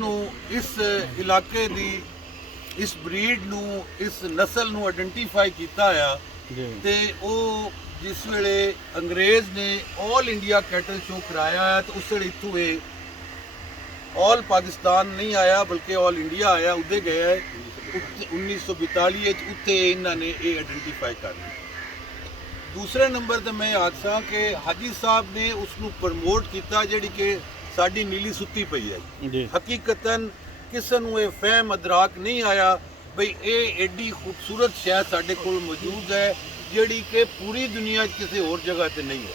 ਉਹਨੂੰ ਇਸ ਇਲਾਕੇ ਦੀ ਇਸ ਬਰੀਡ ਨੂੰ ਇਸ ਨਸਲ ਨੂੰ ਆਇਡੈਂਟੀਫਾਈ ਕੀਤਾ ਆ ਤੇ ਉਹ ਜਿਸ ਵੇਲੇ ਅੰਗਰੇਜ਼ ਨੇ ਆਲ ਇੰਡੀਆ ਕੈਟਲ ਸ਼ੋ ਕਰਾਇਆ ਹੈ ਤੇ ਉਸ ਵੇਲੇ ਇੱਥੋਂ ਇਹ ਆਲ ਪਾਕਿਸਤਾਨ ਨਹੀਂ ਆਇਆ ਬਲਕਿ ਆਲ ਇੰਡੀਆ ਆਇਆ ਉਹਦੇ ਗਏ ਹੈ 1942 ਵਿੱਚ ਉੱਥੇ ਇਹਨਾਂ ਨੇ ਇਹ ਆਇਡੈਂਟੀਫਾਈ ਕਰ ਲਿਆ। ਦੂਸਰੇ ਨੰਬਰ ਤੇ ਮੈਂ ਆਖਾਂ ਕਿ ਹਾਜੀ ਸਾਹਿਬ ਨੇ ਉਸ ਨੂੰ ਪ੍ਰਮੋਟ ਕੀਤਾ ਜਿਹੜੀ ਕਿ ਸਾਡੀ ਨੀਲੀ ਸੁੱਤੀ ਪਈ ਹੈ। ਹਕੀਕਤਨ ਕਿਸੇ ਨੂੰ ਇਹ ਫਹਿਮ ਅਦਰਾਕ ਨਹੀਂ ਆਇਆ ਬਈ ਇਹ ਐਡੀ ਖੂਬਸੂਰਤ ਸ਼ੈ ਸਾਡੇ ਕੋਲ ਮੌਜੂਦ ਹੈ ਜਿਹੜੀ ਕਿ ਪੂਰੀ ਦੁਨੀਆ 'ਚ ਕਿਸੇ ਹੋਰ ਜਗ੍ਹਾ ਤੇ ਨਹੀਂ ਹੈ।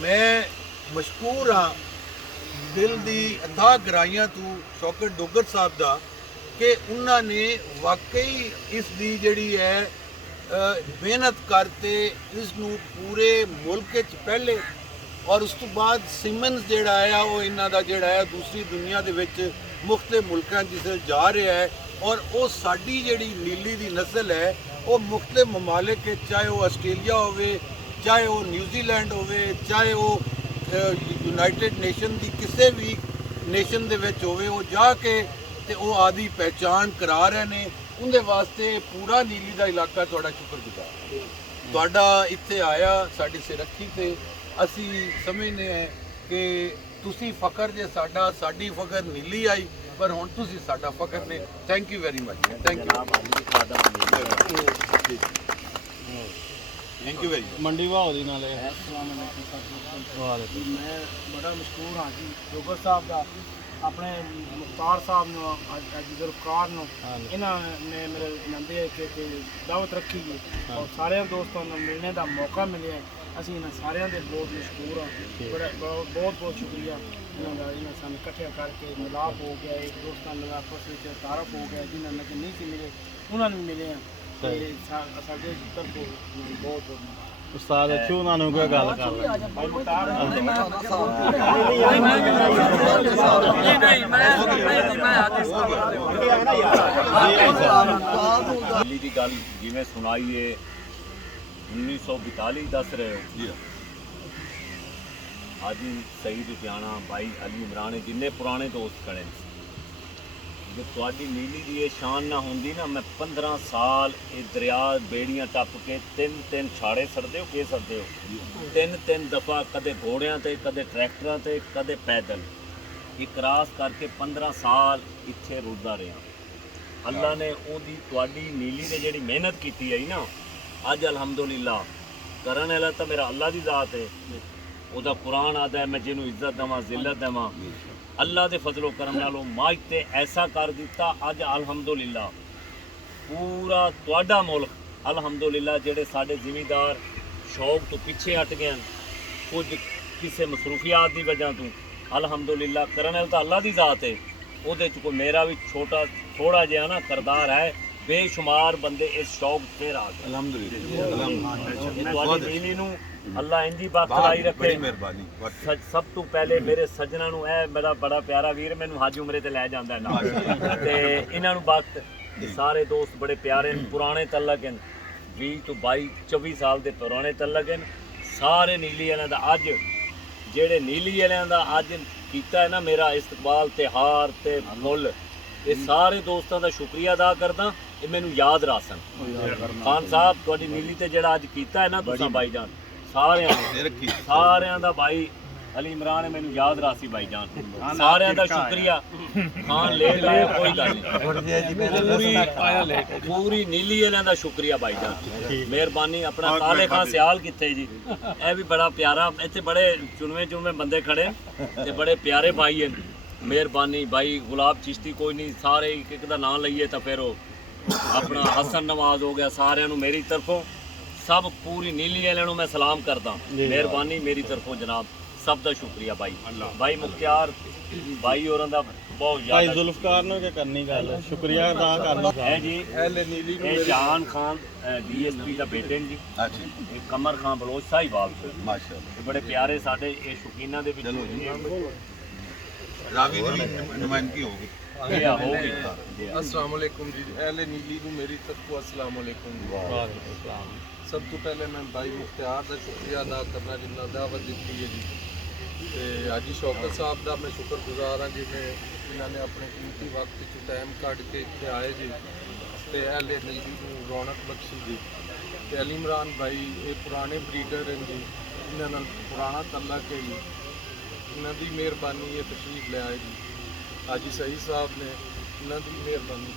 ਮੈਂ ਮਸ਼ਕੂਰ ਹਾਂ ਦਿਲ ਦੀ ਅਥਾਹ ਗਹਿਰਾਈਆਂ ਤੋਂ ਸ਼ੌਕਤ ਡੋਗਰ ਸਾਹਿਬ ਦਾ ਕਿ ਉਹਨਾਂ ਨੇ ਵਾਕਈ ਇਸ ਦੀ ਜਿਹੜੀ ਹੈ ਮਿਹਨਤ ਕਰਤੇ ਇਸ ਨੂੰ ਪੂਰੇ ਮੁਲਕ 'ਚ ਪਹਿਲੇ ਔਰ ਉਸ ਤੋਂ ਬਾਅਦ ਸਿਮਨਸ ਜਿਹੜਾ ਆਇਆ ਉਹ ਇਹਨਾਂ ਦਾ ਜਿਹੜਾ ਹੈ ਦੂਸਰੀ ਦੁਨੀਆ ਦੇ ਵਿੱਚ ਮੁਖਤਲਿਫ ਮੁਲਕਾਂ 'ਚ ਜਾ ਰਿਹਾ ਹੈ ਔਰ ਉਹ ਸਾਡੀ ਜਿਹੜੀ ਨੀਲੀ ਦੀ ਨਸਲ ਹੈ ਉਹ ਮੁਖਤਲਿਫ ਮਮਾਲਿਕ ਚਾਹੇ ਉਹ ਆਸਟ੍ਰੇਲੀਆ ਹੋਵੇ ਚਾਹੇ ਉਹ ਨਿਊਜ਼ੀਲੈਂਡ ਹੋਵੇ ਚਾਹੇ ਉਹ ਯੂਨਾਈਟਿਡ ਨੇਸ਼ਨ ਦੀ ਕਿਸੇ ਵੀ ਨੇਸ਼ਨ ਦੇ ਵਿੱਚ ਹੋਵੇ ਉਹ ਜਾ ਕੇ ਤੇ ਉਹ ਆਦੀ ਪਹਿਚਾਣ ਕਰਾ ਰਹੇ ਨੇ। ਉਹਦੇ ਵਾਸਤੇ ਪੂਰਾ ਨੀਲੀ ਦਾ ਇਲਾਕਾ ਤੁਹਾਡਾ ਸ਼ੁਕਰਗੁਜ਼ਾਰ ਤੁਹਾਡਾ ਇੱਥੇ ਆਇਆ ਸਾਡੀ ਸਿਰੱਖੀ ਤੇ ਅਸੀਂ ਸਮਝਦੇ ਹਾਂ ਕਿ ਤੁਸੀਂ ਫਖਰ ਜੇ ਸਾਡੀ ਫਖਰ ਨੀਲੀ ਆਈ ਪਰ ਹੁਣ ਤੁਸੀਂ ਸਾਡਾ ਫਖਰ ਨੇ। Thank you very much thank you very ਮੰਡੀ ਵਾਹ ਦੀ ਨਾਲੇ मैं बड़ा मशहूर हाँ जी डोगर साहब का अपने मुख्तार साहब ने जुल्फकार इन्होंने मेरे नंदे दावत रखी है और सारे दोस्तों को मिलने का मौका मिले असी इन्होंने सारे दे बहुत मशहूर हाँ बड़ा बहुत बहुत शुक्रिया इन्होंने सन इकट्ठे करके मिलाप हो गया एक दोस्तों में आपस में तारफ हो गया जिन्होंने कि नहीं सी मिले उन्होंने मिले हैं साढ़े तरफ बहुत बहुत ਉਸਤਾਦ ਅੱਛੂ ਉਹਨਾਂ ਨੂੰ ਕੋਈ ਗੱਲ ਕਰ ਲੈ ਦਿੱਲੀ ਦੀ ਗੱਲ ਜਿਵੇਂ ਸੁਣਾਈ ਏ 1942 ਦੱਸ ਰਹੇ ਹੋ ਹਾਜੀ ਸਈਦ ਜਾਣਾ ਭਾਈ ਅਲੀ ਇਮਰਾਨ ਜਿੰਨੇ ਪੁਰਾਣੇ ਦੋਸਤ ਖੜੇ ਨੇ ਜੇ ਤੁਹਾਡੀ ਨੀਲੀ ਦੀ ਇਹ ਸ਼ਾਨ ਨਾ ਹੁੰਦੀ ਨਾ ਮੈਂ 15 ਸਾਲ ਇਹ ਦਰਿਆ ਬੇੜੀਆਂ ਟੱਪ ਕੇ ਤਿੰਨ ਛਾੜੇ ਸੜਦੇ ਹੋ ਕੇ ਸੜਦੇ ਹੋ ਤਿੰਨ ਦਫਾ ਕਦੇ ਘੋੜਿਆਂ ਤੇ ਕਦੇ ਟਰੈਕਟਰਾਂ ਤੇ ਕਦੇ ਪੈਦਲ ਇਹ ਕਰਾਸ ਕਰਕੇ 15 ਸਾਲ ਇੱਥੇ ਰੁਲਦਾ ਰਿਹਾ। ਅੱਲਾ ਨੇ ਉਹਦੀ ਤੁਹਾਡੀ ਨੀਲੀ ਨੇ ਜਿਹੜੀ ਮਿਹਨਤ ਕੀਤੀ ਹੈ ਨਾ ਅੱਜ ਅਲਹਮਦੁਲਿਲਾ ਕਰਨ ਵਾਲਾ ਤਾਂ ਮੇਰਾ ਅੱਲਾ ਦੀ ਜ਼ਾਤ ਹੈ ਉਹਦਾ ਕੁਰਾਨ ਆਦਾ ਹੈ ਮੈਂ ਜਿਹਨੂੰ ਇੱਜ਼ਤ ਦੇਵਾਂ ਜ਼ਿਲਤ ਦੇਵਾਂ अल्लाह के फजलो करम नालों माज ते ऐसा कर दिता अज अलहमदुलिल्ला पूरा तुहाडा मुल्क अलहमदुलिल्ला जेड़े साडे जिमीदार शौक तो पीछे हट गए कुछ किसी मसरूफियात की वजह तो अलहमदुलिल्ला करन वाला तो अल्लाह की ज़ात है उहदे च कोई मेरा भी छोटा थोड़ा जिहा ना करदार है बेशुमार बंदे इस शौक फिर आ गए अल्हम्दुलिल्लाह नीली नूं अल्लाह इंजी बाखलाई रखे मेहरबानी सब तो पहले मेरे सज्जना नूं ए मेरा बड़ा प्यारा वीर मैनूं हज उमरे ते लै जांदा है ना ते इन्हां नूं वक्त सारे दोस्त बड़े प्यारे पुराने तलक हैं 20 तो 22 24 साल दे पुराने तलक हैं सारे नीली वालियां दा अज जेड़े नीली वालियां दा अज कीता है ना मेरा इस्तकबाल तिहार ते मुल ये सारे दोस्तों का शुक्रिया अदा करदा ये मैनूं याद रासन खान साहब तुहाडी नीली ते जेड़ा अज कीता है ना तुसां भाई जान सारियां दा भाई अली इमरान है मैनूं याद रासी भाई जान सारियां दा शुक्रिया खान लेट आया कोई गल नहीं पूरी नीली वालियां दा शुक्रिया भाई जान मेहरबानी अपना काले खान सियाल किथे जी ए भी बड़ा प्यारा इत्थे बड़े चुनवे बंदे खड़े ते बड़े प्यारे भाई हैं मेहरबानी भाई गुलाब चिश्ती कोई नहीं सारे एक दा नाम लईए तो फिर अपना हसन नवाज हो गया सारियां नूं मेरी तरफों सब पूरी नीली वाले मैं सलाम करदा मेहरबानी मेरी तरफों जनाब सब का शुक्रिया भाई मुख्तियार भाई होरां दा बहुत भाई जुल्फकार ने क्या करनी गल शुक्रिया अदा करना है जी ए जान खान डीएसपी दा बेटे जी अच्छा कमर खान बलोच साहिवाल माशाअल्लाह बड़े प्यारे साडे ए शौकीनां दे विच रावी दी नुमाइंदगी होगी अस्सलाम वालेकुम जी अहले नीली नूं मेरी तरफों अस्सलाम वालेकुम वालेकुम अस्सलाम। सब तो पहले मैं भाई मुख्तियार का शुक्रिया अदा करना जिन्ना दावत दी है जी ਤੇ ਹਾਜੀ ਸ਼ੌਕਤ ਸਾਹਿਬ ਦਾ ਮੈਂ ਸ਼ੁਕਰਗੁਜ਼ਾਰ ਹਾਂ ਜਿਵੇਂ ਇਹਨਾਂ ਨੇ ਆਪਣੇ ਕੀਮਤੀ ਵਕਤ 'ਚ ਟਾਈਮ ਕੱਢ ਕੇ ਇੱਥੇ ਆਏ ਜੀ ਤੇ ਅਹਿਲੇ ਨੀਲੀ ਨੂੰ ਰੌਣਕ ਬਖਸ਼ੀ ਜੀ ਤੇ ਅਲੀ ਇਮਰਾਨ ਭਾਈ ਇਹ ਪੁਰਾਣੇ ਬਰੀਡਰ ਹਨ ਜੀ ਇਹਨਾਂ ਨਾਲ ਪੁਰਾਣਾ ਤਲਕ ਹੈ ਜੀ ਇਹਨਾਂ ਦੀ ਮਿਹਰਬਾਨੀ ਇਹ ਤਸ਼ਰੀਫ ਲੈ ਆਏ ਜੀ ਹਾਜੀ ਸਹੀ ਸਾਹਿਬ ਨੇ ਇਹਨਾਂ ਦੀ ਮਿਹਰਬਾਨੀ